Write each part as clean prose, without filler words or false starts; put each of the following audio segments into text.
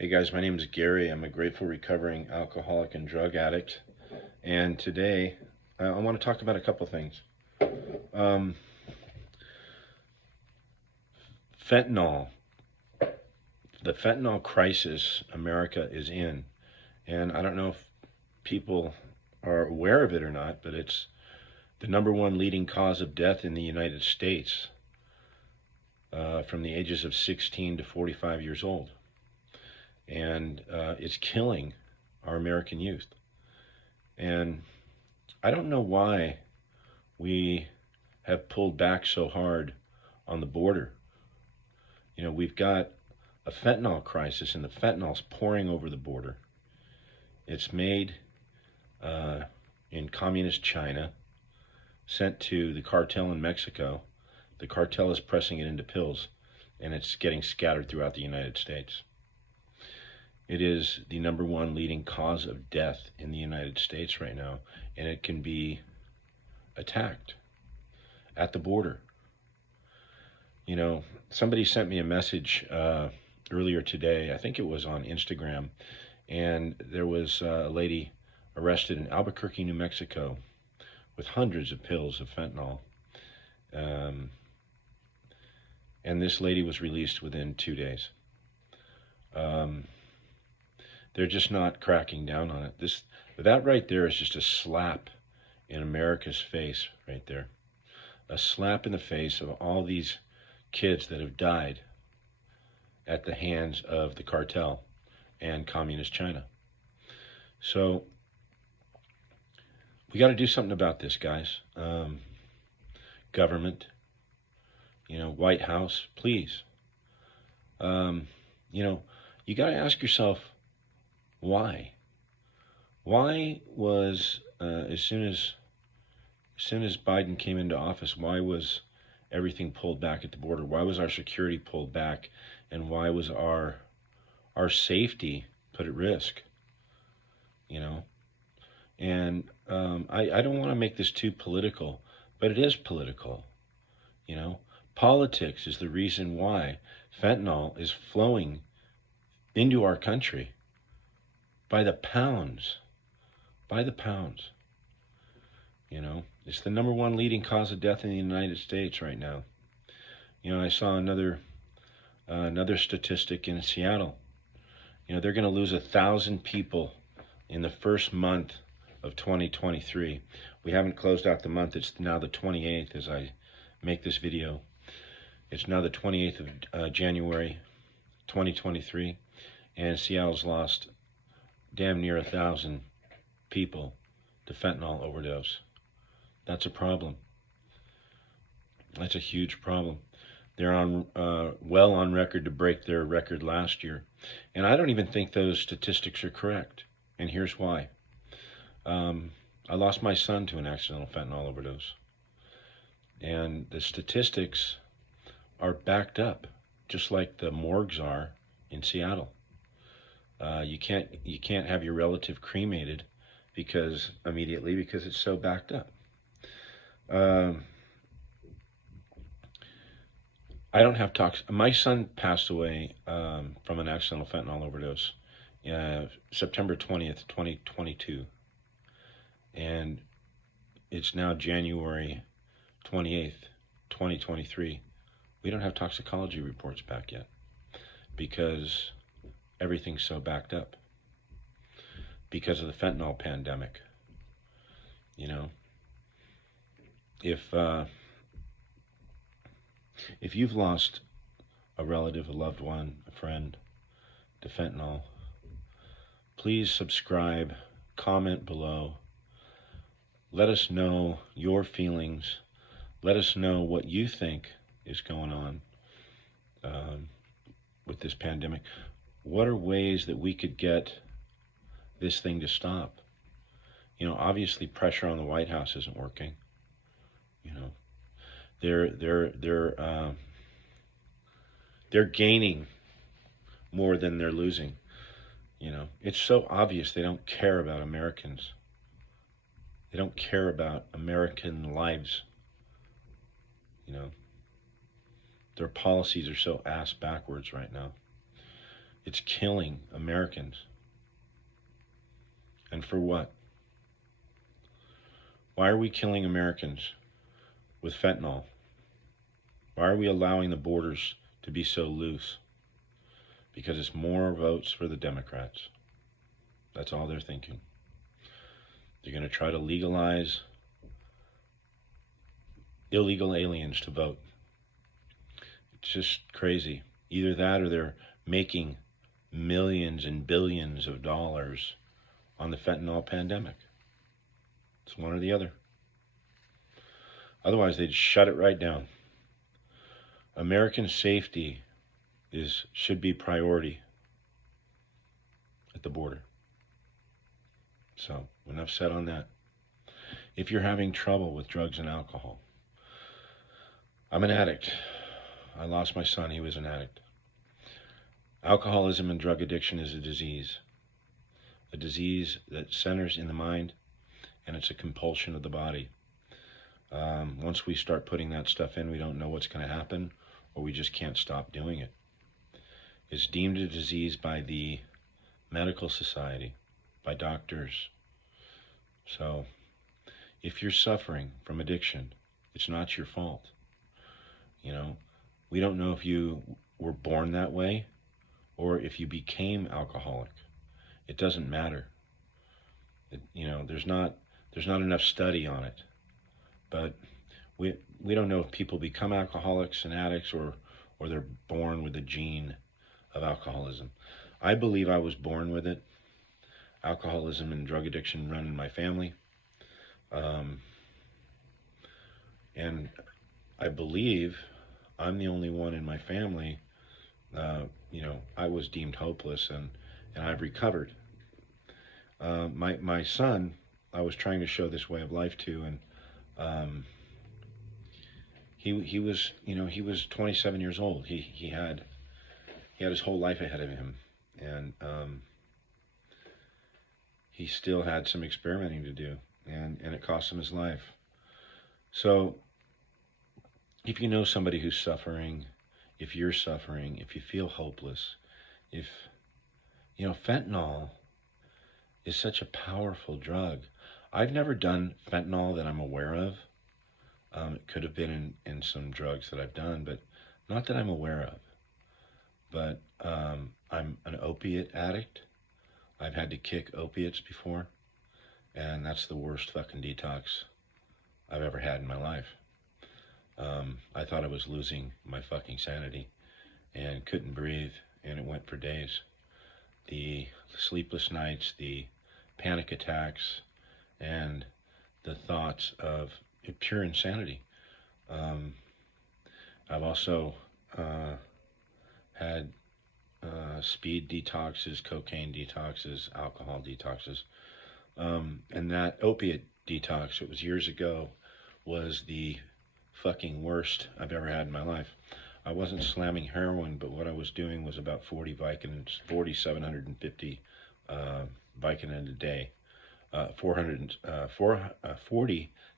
Hey guys, my name is Gary. I'm a grateful recovering alcoholic and drug addict. And today I want to talk about a couple things. Um, Fentanyl, the fentanyl crisis America is in. And I don't know if people are aware of it or not, but it's the number one leading cause of death in the United States from the ages of 16 to 45 years old. And it's killing our American youth. And I don't know why we have pulled back so hard on the border. You know, we've got a fentanyl crisis, and the fentanyl's pouring over the border. It's made uh, in communist China, sent to the cartel in Mexico. The cartel is pressing it into pills, and it's getting scattered throughout the United States. It is the number one leading cause of death in the United States right now, and it can be attacked at the border. You know, somebody sent me a message earlier today. I think it was on Instagram, and there was a lady arrested in Albuquerque, New Mexico, with hundreds of pills of fentanyl. Um, and this lady was released within 2 days. Um, they're just not cracking down on it. That right there is just a slap in America's face, right there. A slap in the face of all these kids that have died at the hands of the cartel and communist China. So we got to do something about this, guys. Government, White House, please. You know, you got to ask yourself why. Why was as soon as Biden came into office, why was everything pulled back at the border? Why was our security pulled back, and why was our safety put at risk? You know, and I don't want to make this too political, but it is political. You know, politics is the reason why fentanyl is flowing into our country by the pounds, by the pounds. You know, it's the number one leading cause of death in the United States right now. You know, I saw another statistic in Seattle. You know, they're going to lose 1,000 people in the first month of 2023. We haven't closed out the month. It's now the 28th as I make this video. It's now the 28th of January, 2023, and Seattle's lost damn near 1,000 people to fentanyl overdose. That's a problem. That's a huge problem. They're on well on record to break their record last year, and I don't even think those statistics are correct. And here's why. I lost my son to an accidental fentanyl overdose, and the statistics are backed up, just like the morgues are in Seattle. You can't have your relative cremated immediately because it's so backed up. I don't have My son passed away from an accidental fentanyl overdose September 20th, 2022. And it's now January 28th, 2023. We don't have toxicology reports back yet because everything's so backed up because of the fentanyl pandemic. You know, if you've lost a relative, a loved one, a friend to fentanyl, please subscribe, comment below. Let us know your feelings. Let us know what you think is going on with this pandemic. What are ways that we could get this thing to stop? You know, obviously pressure on the White House isn't working. You know, they're gaining more than they're losing. You know, it's so obvious they don't care about Americans. They don't care about American lives. You know, their policies are so ass backwards right now. It's killing Americans. And for what? Why are we killing Americans with fentanyl? Why are we allowing the borders to be so loose? Because it's more votes for the Democrats. That's all they're thinking. They're going to try to legalize illegal aliens to vote. It's just crazy. Either that or they're making millions and billions of dollars on the fentanyl pandemic. It's one or the other. Otherwise, they'd shut it right down. American safety should be priority at the border. So, enough said on that. If you're having trouble with drugs and alcohol, I'm an addict. I lost my son, he was an addict. Alcoholism and drug addiction is a disease that centers in the mind, and it's a compulsion of the body. Once we start putting that stuff in, we don't know what's going to happen, or we just can't stop doing it. It's deemed a disease by the medical society, by doctors. So, if you're suffering from addiction, it's not your fault. You know, we don't know if you were born that way or if you became alcoholic. It doesn't matter. There's not enough study on it. But we don't know if people become alcoholics and addicts or they're born with a gene of alcoholism. I believe I was born with it. Alcoholism and drug addiction run in my family. And I believe I'm the only one in my family. I was deemed hopeless, and I've recovered. My son, I was trying to show this way of life to, and he was 27 years old. He had his whole life ahead of him, and he still had some experimenting to do, and it cost him his life. So if you know somebody who's suffering, if you're suffering, if you feel hopeless, fentanyl is such a powerful drug. I've never done fentanyl that I'm aware of. It could have been in some drugs that I've done, but not that I'm aware of. But I'm an opiate addict. I've had to kick opiates before, and that's the worst fucking detox I've ever had in my life. I thought I was losing my fucking sanity and couldn't breathe, and it went for days. The sleepless nights, the panic attacks, and the thoughts of pure insanity. I've also had speed detoxes, cocaine detoxes, alcohol detoxes. And that opiate detox, it was years ago, was the fucking worst I've ever had in my life. I wasn't slamming heroin, but what I was doing was about 40 Vicodins, 4,750 Vicodin a day.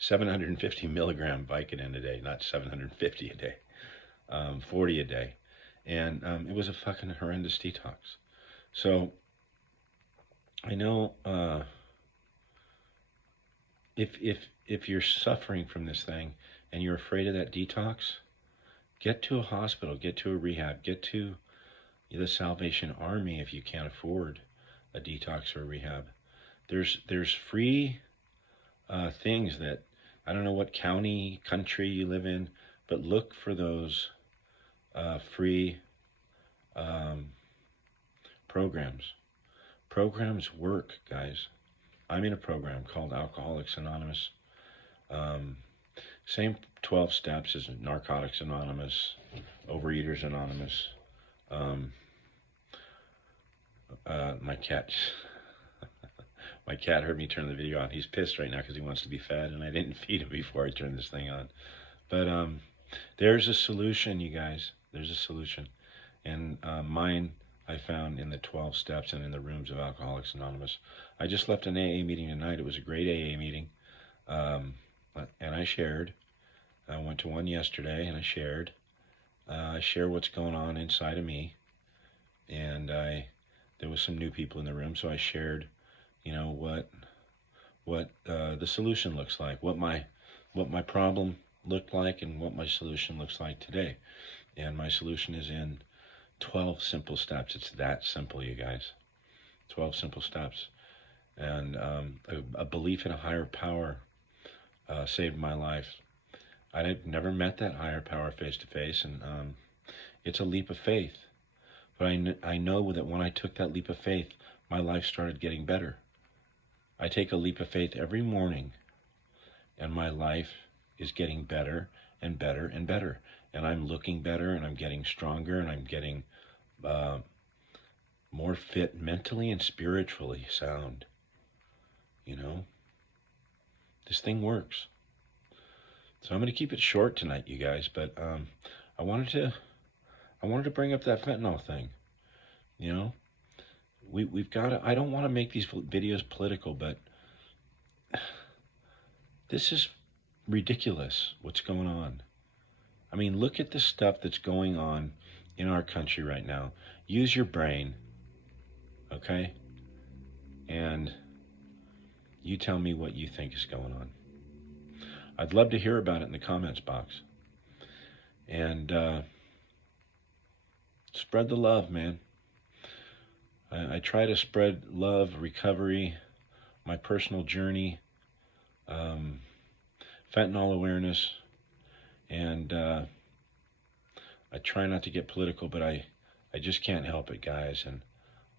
750 milligram Vicodin a day, not 750 a day, 40 a day. And it was a fucking horrendous detox. So I know if you're suffering from this thing and you're afraid of that detox, get to a hospital, get to a rehab, get to the Salvation Army if you can't afford a detox or a rehab. There's free things that, I don't know what county, country you live in, but look for those free programs. Programs work, guys. I'm in a program called Alcoholics Anonymous. Same 12 steps as Narcotics Anonymous, Overeaters Anonymous. My cat heard me turn the video on. He's pissed right now because he wants to be fed, and I didn't feed him before I turned this thing on. But there's a solution, you guys. There's a solution. And mine I found in the 12 steps and in the rooms of Alcoholics Anonymous. I just left an AA meeting tonight. It was a great AA meeting. And I shared. I went to one yesterday, and I shared. I share what's going on inside of me. And and there was some new people in the room, so I shared, what the solution looks like, what my problem looked like, and what my solution looks like today. And my solution is in 12 simple steps. It's that simple, you guys. 12 simple steps. And a belief in a higher power saved my life. I've never met that higher power face to face, and it's a leap of faith. But I know that when I took that leap of faith, my life started getting better. I take a leap of faith every morning, and my life is getting better and better and better. And I'm looking better, and I'm getting stronger, and I'm getting more fit mentally and spiritually sound. This thing works. So I'm going to keep it short tonight, you guys. But I wanted to bring up that fentanyl thing. We've got to. I don't want to make these videos political, but this is ridiculous. What's going on? I mean, look at the stuff that's going on in our country right now. Use your brain, okay? And you tell me what you think is going on. I'd love to hear about it in the comments box. And spread the love, man. I try to spread love, recovery, my personal journey, fentanyl awareness, and I try not to get political, but I just can't help it, guys. And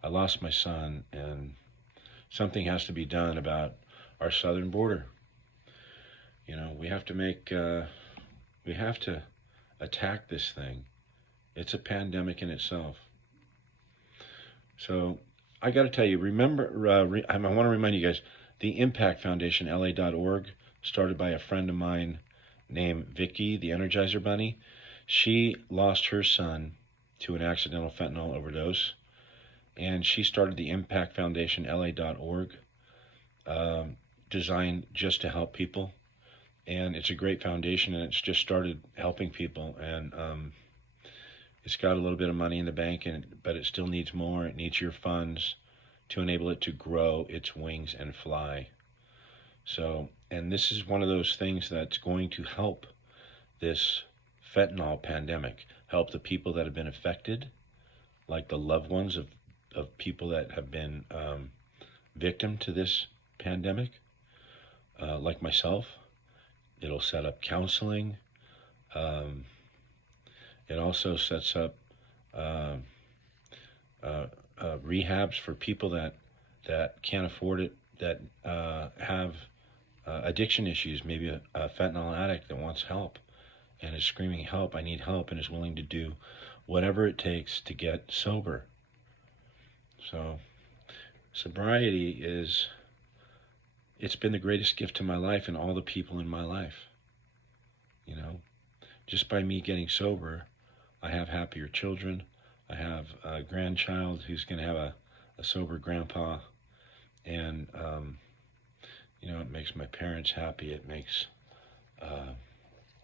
I lost my son, and something has to be done about our southern border. We have to attack this thing. It's a pandemic in itself. So I got to tell you, remember, I want to remind you guys, the Impact Foundation, LA.org, started by a friend of mine named Vicky, the Energizer Bunny. She lost her son to an accidental fentanyl overdose, and she started the Impact Foundation, LA.org, designed just to help people. And it's a great foundation, and it's just started helping people. And it's got a little bit of money in the bank, but it still needs more. It needs your funds to enable it to grow its wings and fly. So, and this is one of those things that's going to help this fentanyl pandemic, help the people that have been affected, like the loved ones of people that have been victim to this pandemic, like myself. It'll set up counseling. It also sets up rehabs for people that can't afford it, that have addiction issues, maybe a fentanyl addict that wants help and is screaming, help, I need help, and is willing to do whatever it takes to get sober. So sobriety it's been the greatest gift to my life and all the people in my life. Just by me getting sober, I have happier children. I have a grandchild who's going to have a sober grandpa. And, it makes my parents happy. It makes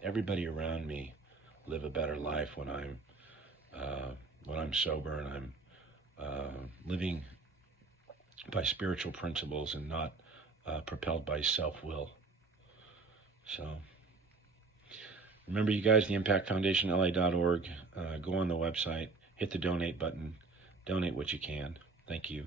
everybody around me live a better life when I'm sober and I'm living by spiritual principles and not propelled by self-will. So remember, you guys, the Impact Foundation, LA.org, go on the website, hit the donate button, donate what you can. Thank you.